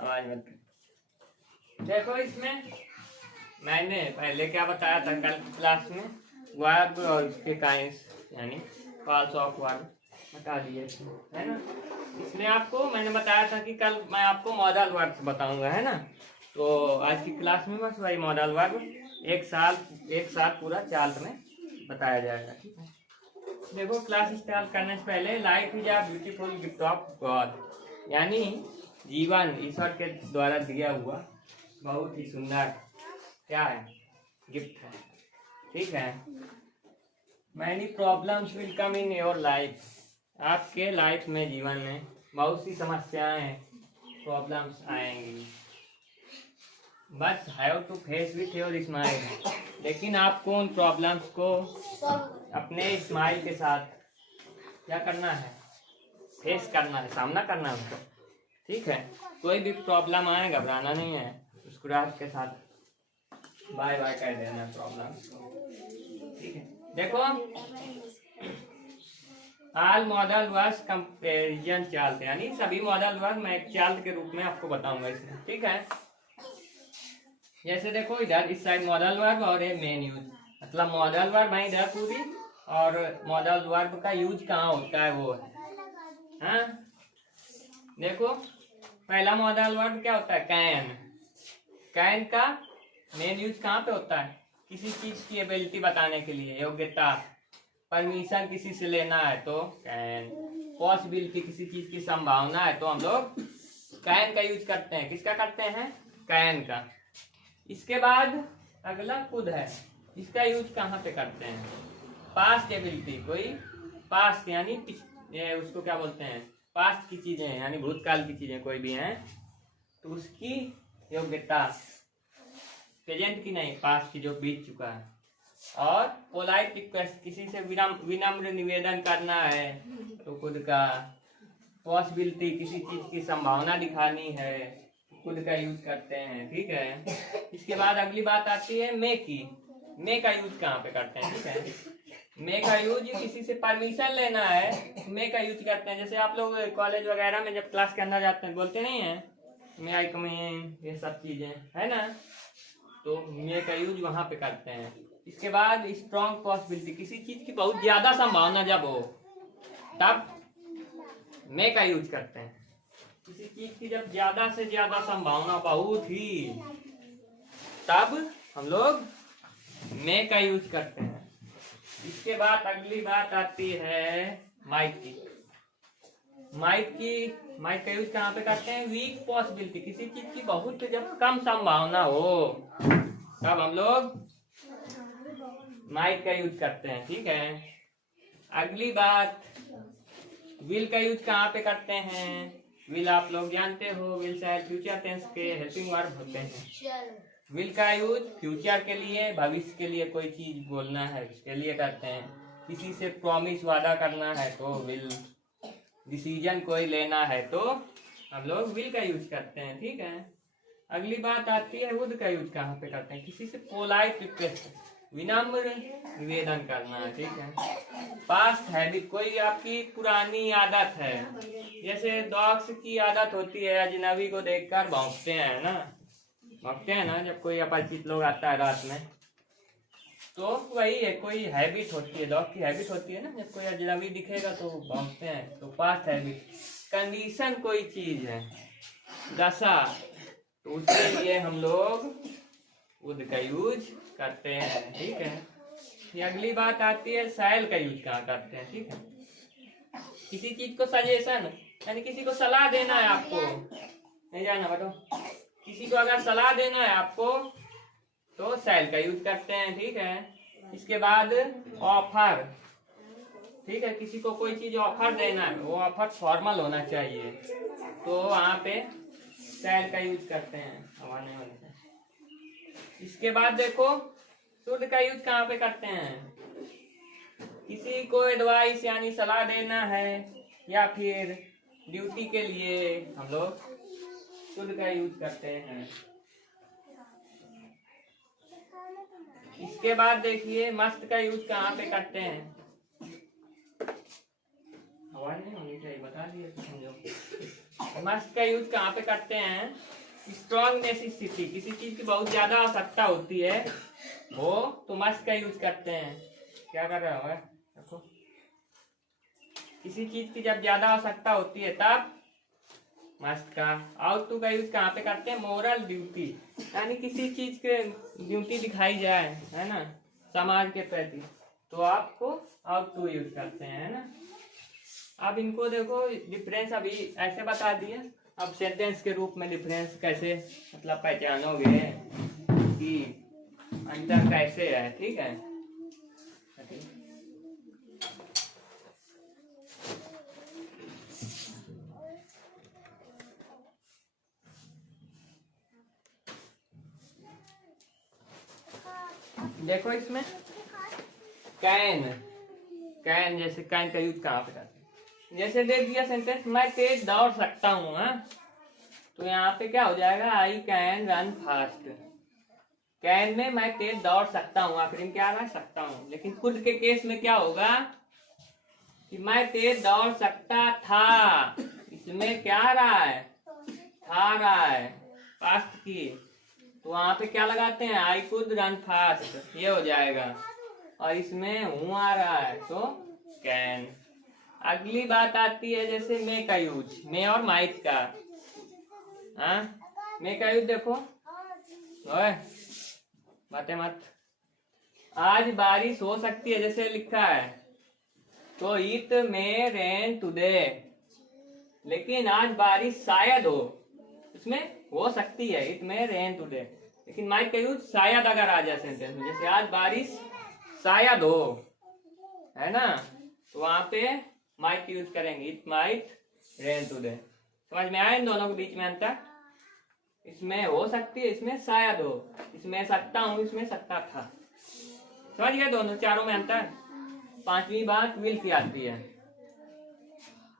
आवाज मत। देखो इसमें मैंने पहले क्या बताया था कल क्लास में, वर्ब और उसके काइंस यानी पार्ट्स ऑफ वर्ब बता दिए है ना। इसमें आपको मैंने बताया था कि कल मैं आपको मॉडल वर्ब बताऊंगा है ना। तो आज की क्लास में बस वही मॉडल वर्ब एक साथ पूरा चार्ट में बताया जाएगा, ठीक है। देखो क्लास स्टार्ट करने से पहले life is a beautiful gift of God, यानी जीवन ईश्वर के द्वारा दिया हुआ बहुत ही सुंदर क्या है, गिफ्ट है, ठीक है। Many problems will come in your life, आपके लाइफ में जीवन में बहुत सी समस्याएं प्रॉब्लम्स आएंगी। But have to face with your smile, लेकिन आपको उन प्रॉब्लम्स को अपने स्माइल के साथ क्या करना है, फेस करना है, सामना करना है उसको, ठीक है। कोई भी प्रॉब्लम आए घबराना नहीं है, मुस्कुराहट के साथ बाय बाय कह देना प्रॉब्लम को, ठीक है। देखो all model words comparison chart, यानी सभी मॉडल वर्ड मैं एक चार्ट के रूप में आपको बताऊंगा इसमें, ठीक है। जैसे देखो इधर इस साइड मॉडल वर्ब और ये मेन यूज, मतलब मॉडल वर्ब है इधर पूरी, और मॉडल वर्ब का यूज कहाँ होता है वो है, हाँ। देखो पहला मॉडल वर्ब क्या होता है, कैन। कैन का मेन यूज कहाँ पे होता है, किसी चीज की एबिलिटी बताने के लिए, योग्यता, परमिशन किसी से लेना है तो कैन, पॉसिबिलिटी किसी चीज की संभावना है तो हम लोग कैन का यूज करते हैं। किसका करते हैं, कैन का। इसके बाद अगला कुड है, इसका यूज कहाँ पे करते हैं, पास्ट एबिलिटी, कोई पास्ट यानी उसको क्या बोलते हैं, पास्ट की चीजें यानी भूतकाल की चीजें कोई भी हैं तो उसकी योग्यता, प्रेजेंट की नहीं, पास्ट की जो बीत चुका है। और पोलाइट रिक्वेस्ट, किसी से विनम्र निवेदन करना है तो खुद का, पॉसिबिलिटी किसी चीज की संभावना दिखानी है, खुद का यूज करते हैं, ठीक है। इसके बाद अगली बात आती है मे की। मे का यूज कहाँ पे करते हैं, ठीक है। मे का यूज किसी से परमिशन लेना है, मे का यूज करते हैं। जैसे आप लोग कॉलेज वगैरह में जब क्लास के अंदर जाते हैं बोलते नहीं है मे आई कम इन, ये सब चीजें है ना, तो मे का यूज वहां पे करते हैं। इसके बाद स्ट्रॉन्ग पॉसिबिलिटी, किसी चीज की बहुत ज्यादा संभावना जब हो तब मे का यूज करते हैं। किसी चीज की जब ज्यादा से ज्यादा संभावना बहुत ही, तब हम लोग मे का यूज करते हैं। इसके बाद अगली बात आती है माइट की। माइट का यूज कहाँ पे करते हैं, वीक पॉसिबिलिटी, किसी चीज की बहुत जब कम संभावना हो तब हम लोग माइट का यूज करते हैं, ठीक है। अगली बात विल का यूज कहाँ पे करते हैं, विल आप लोग जानते हो, विल शायद फ्यूचर टेंस के हेल्पिंग वर्ब होते हैं। विल का यूज फ्यूचर के लिए, भविष्य के लिए कोई चीज बोलना है उसके लिए करते हैं। किसी से प्रॉमिस वादा करना है तो विल, डिसीजन कोई लेना है तो हम लोग विल का यूज करते हैं, ठीक है। अगली बात आती है वुड का यूज कहाँ पे करते हैं, किसी से पोलाइट रिक्वेस्ट, विनम्र निवेदन करना है, ठीक है। पास्ट हैबिट, कोई आपकी पुरानी आदत है, जैसे डॉग्स की आदत होती है अजनबी को देखकर भौंकते हैं ना, भौंकते हैं ना जब कोई अपरिचित लोग आता है रात में, तो वही है, कोई हैबिट होती है, डॉग की हैबिट होती है ना, जब कोई अजनबी दिखेगा तो भौंकते हैं, तो पास्ट हैबिट। कंडीशन कोई चीज है, दशा, तो उसके लिए हम लोग वुड का यूज करते हैं, ठीक है। ये अगली बात आती है शैल का यूज कहाँ करते हैं, ठीक है। किसी चीज को सजेशन यानी किसी को सलाह देना है आपको, नहीं जाना बेटो, किसी को अगर सलाह देना है आपको तो शैल का यूज करते हैं, ठीक है। इसके बाद ऑफर, ठीक है, किसी को कोई चीज ऑफर देना है, वो ऑफर फॉर्मल होना चाहिए तो वहां पे शैल का यूज करते हैं, हवाने वाले से। इसके बाद देखो शुड का यूज कहाँ पे करते हैं, किसी को एडवाइस यानी सलाह देना है या फिर ड्यूटी के लिए हम लोग शुद्ध का यूज करते हैं। इसके बाद देखिए मस्त का यूज कहाँ पे करते हैं। आवाज नहीं होनी चाहिए, बता दिए समझो। मस्ट का यूज कहाँ पे करते हैं? स्ट्रॉन्ग नेसेसिटी, किसी चीज की बहुत ज्यादा आवश्यकता होती है वो तो मस्ट का यूज करते हैं। क्या कर रहा है देखो, किसी चीज की जब ज्यादा आवश्यकता होती है तब मस्ट का। आउट टू का यूज कहाँ पे करते हैं? मोरल ड्यूटी, यानी किसी चीज के ड्यूटी दिखाई जाए, है ना, समाज के प्रति, तो आपको आउट टू यूज करते हैं, है ना। अब इनको देखो डिफरेंस अभी ऐसे बता दिए, अब सेंटेंस के रूप में डिफरेंस कैसे मतलब पहचानोगे कि अंतर कैसे है, ठीक है। देखो इसमें कैन, कैन जैसे कैन का यूज कहाँ पे करते हैं? जैसे दे दिया सेंटेंस मैं तेज दौड़ सकता हूँ, हाँ, तो यहाँ पे क्या हो जाएगा? I can run fast. Can में मैं तेज दौड़ सकता हूँ, आखिर में क्या आ रहा है? सकता हूँ। लेकिन खुद के केस में क्या होगा कि मैं तेज दौड़ सकता था, इसमें क्या आ रहा है? था आ रहा है पास्ट की, तो वहां पे क्या लगाते हैं? आई कुड रन फास्ट, ये हो जाएगा। और इसमें हूँ आ रहा है तो कैन। अगली बात आती है जैसे मे का यूज, मे और माइट का। हाँ, मे का यूज देखो, ओए बातें मत। आज बारिश हो सकती है जैसे लिखा है, तो इट मे रेन टुडे, लेकिन आज बारिश शायद हो, इसमें हो सकती है, इट मे रेन टुडे। लेकिन माइट का यूज शायद अगर आ जाए सेंटेंस में, जैसे आज बारिश शायद हो, है ना, तो वहां पे माइट यूज करेंगे, इट माइट रेन टुडे। समझ में आया इन दोनों के बीच में अंतर? इसमें हो सकती है, इसमें शायद हो, इसमें सकता हूँ, इसमें सकता था। समझ गए दोनों चारों में अंतर। पांचवी बात विल की आती है,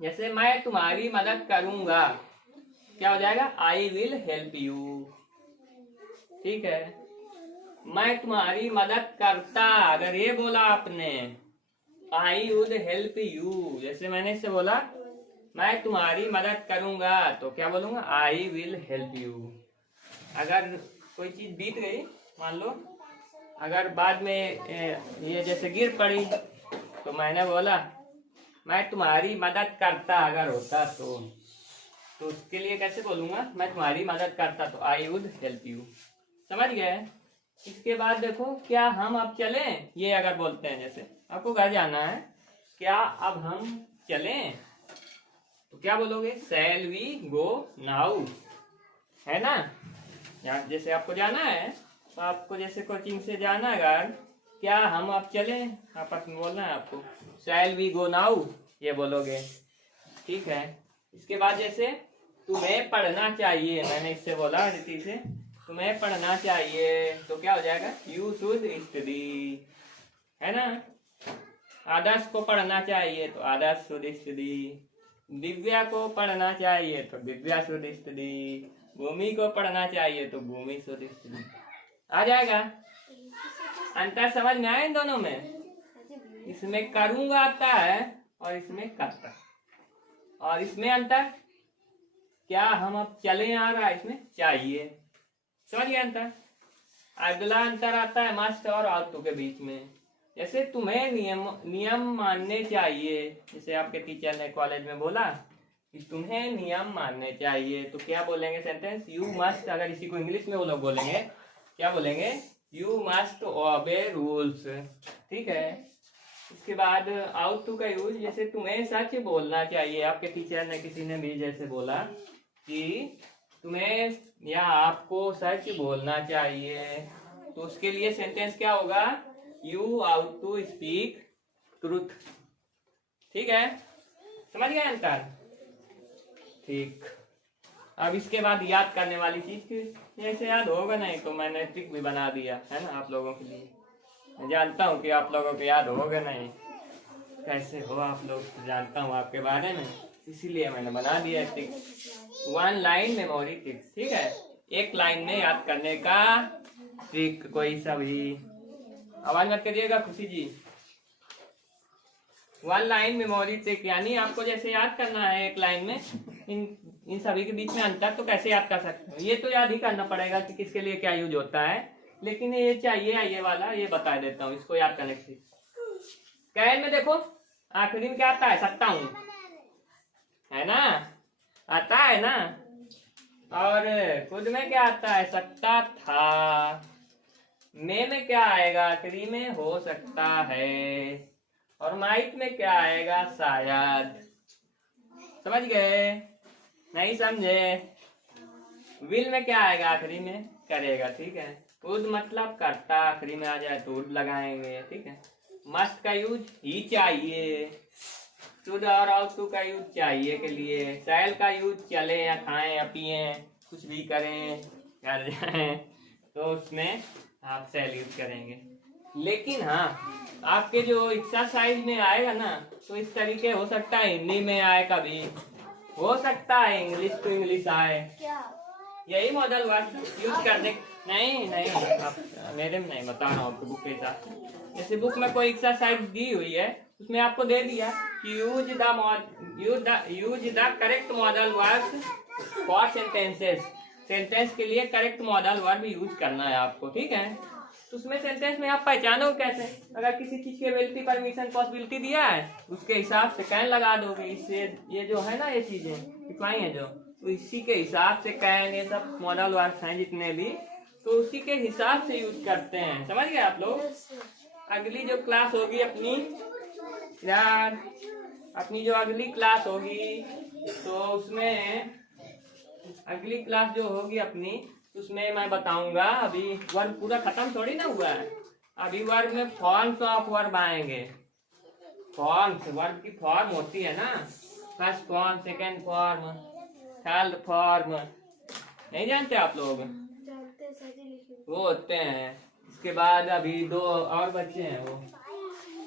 जैसे मैं तुम्हारी मदद करूंगा, क्या हो जाएगा? आई विल हेल्प यू, ठीक है। मैं तुम्हारी मदद करता, अगर ये बोला आपने आई वुड हेल्प यू, जैसे मैंने इससे बोला मैं तुम्हारी मदद करूंगा, तो क्या बोलूंगा? I will help you. अगर कोई चीज बीत गई, मान लो अगर बाद में ये जैसे गिर पड़ी, तो मैंने बोला मैं तुम्हारी मदद करता, अगर होता तो उसके लिए कैसे बोलूंगा? मैं तुम्हारी मदद करता, तो आई वुड हेल्प यू। समझ गए? इसके बाद देखो क्या हम अब चलें, ये अगर बोलते हैं, जैसे आपको घर जाना है, क्या अब हम चलें, तो क्या बोलोगे? शैल वी गो नाउ, है ना। या जैसे आपको जाना है, तो आपको जैसे कोचिंग से जाना है घर, क्या हम अब चलें, आपस में बोलना है आपको, शैल वी गो नाउ, ये बोलोगे, ठीक है। इसके बाद जैसे तुम्हें पढ़ना चाहिए, मैंने इससे बोला रीति से, तुम्हें पढ़ना चाहिए, तो क्या हो जाएगा? यू शुड स्टडी, है ना। आदर्श को पढ़ना चाहिए, तो आदर्श शुड स्टडी। दिव्या को पढ़ना चाहिए, तो दिव्या शुड स्टडी। भूमि को पढ़ना चाहिए, तो भूमि शुड स्टडी। आ जाएगा अंतर? समझ में आया इन दोनों में? इसमें करूंगा आता है और इसमें करता, और इसमें अंतर क्या हम अब चले आ रहा है, इसमें चाहिए। समझ गया अंतर? अगला अंतर आता है मस्ट और आउट टू के बीच में, जैसे तुम्हें नियम मानने चाहिए, जैसे आपके टीचर ने कॉलेज में बोला कि तुम्हें नियम मानने चाहिए, तो क्या बोलेंगे सेंटेंस? You must. अगर इसी को इंग्लिश में वो लोग बोलेंगे, क्या बोलेंगे? यू मस्ट ओबे रूल्स, ठीक है। इसके बाद आउट टू का यूज, जैसे तुम्हें सच बोलना चाहिए, आपके टीचर ने किसी ने भी जैसे बोला कि तुम्हें या आपको सच बोलना चाहिए, तो उसके लिए सेंटेंस क्या होगा? You ought to speak truth, ठीक है। समझ गए अंतर? ठीक। अब इसके बाद याद करने वाली चीज, जैसे याद होगा नहीं तो मैंने ट्रिक भी बना दिया है ना आप लोगों के लिए। मैं जानता हूँ कि आप लोगों को याद होगा नहीं, कैसे हो आप लोग, जानता हूँ आपके बारे में, इसीलिए मैंने बना दिया trick. One line memory trick, ठीक है, एक लाइन में याद करने का ट्रिक कोई सा भी। आवाज मत करिएगा खुशी जी। वन लाइन मेमोरी ट्रिक यानी आपको जैसे याद करना है एक लाइन में, इन सभी के बीच में अंतर तो कैसे याद कर सकते हो, ये तो याद ही करना पड़ेगा कि किसके लिए क्या यूज होता है, लेकिन ये चाहिए ये वाला ये बता देता हूँ इसको याद करने की। कैन में देखो आखिरी में क्या आता है, 57 है ना, आता है ना, और खुद में क्या आता है, सकता था। में क्या आएगा, आखिरी में हो सकता है, और माइट में क्या आएगा, शायद। समझ गए, नहीं समझे। विल में क्या आएगा, आखिरी में करेगा, ठीक है। वुड मतलब करता, आखिरी में आ जाए तो वुड लगाएंगे, ठीक है। मस्ट का यूज ही चाहिए, शुड और आउट टू का यूज चाहिए के लिए, शैल का यूज चले या खाएं या पिए कुछ भी करें कर जाए तो उसमें आप शैल यूज करेंगे। लेकिन हाँ आपके जो एक्सरसाइज में आएगा ना तो इस तरीके हो सकता है हिंदी में आए, कभी हो सकता है इंग्लिश टू इंग्लिश आए, यही मॉडल वर्ड यूज करने। नहीं आप मेरे में नहीं बता रहा हूँ आपको, बुक के साथ जैसे बुक में कोई एक्सरसाइज दी हुई है उसमें आपको दे दिया कि use the correct model word for sentences, sentence के लिए करेक्ट मॉडल वर्ड यूज करना है आपको, ठीक है। तो उसमें सेंटेंस में आप पहचानो कैसे, अगर किसी चीज की एबिलिटी परमिशन पॉसिबिलिटी दिया है उसके हिसाब से कैन लगा दोगे, इससे ये जो है ना ये चीजें दिखाई है जो, तो इसी के हिसाब से कैन, ये सब मॉडल वर्ड्स हैं जितने भी, तो उसी के हिसाब से यूज करते हैं। समझ गए आप लोग। अगली जो क्लास होगी अपनी यार, अपनी जो अगली क्लास होगी तो उसमें अगली क्लास जो होगी अपनी उसमें मैं बताऊंगा, अभी वर्ब पूरा खत्म थोड़ी ना हुआ है, अभी वर्ब में फॉर्म्स ऑफ वर्ब आएंगे। फॉर्म्स, वर्ब की फॉर्म होती है ना, first form, second form, third form, नहीं जानते आप लोग, वो होते हैं। इसके बाद अभी दो और बच्चे हैं वो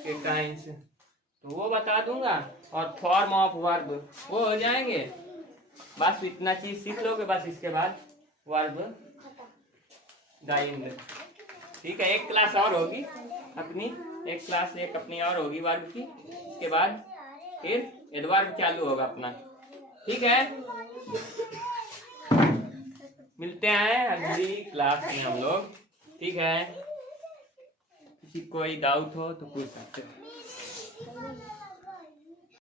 के टाइम्स, तो वो बता दूंगा, और फॉर्म ऑफ वर्ब वो हो जाएंगे। बस इतना चीज सीख लोगे, बस इसके बाद वर्ब गाइंग, ठीक है। एक क्लास और होगी अपनी, एक क्लास एक अपनी और होगी वर्ब की, इसके बाद फिर एडवर्ब चालू होगा अपना, ठीक है। मिलते हैं अगली क्लास में हम लोग, ठीक है। किसी कोई डाउट हो तो पूछ सकते हैं।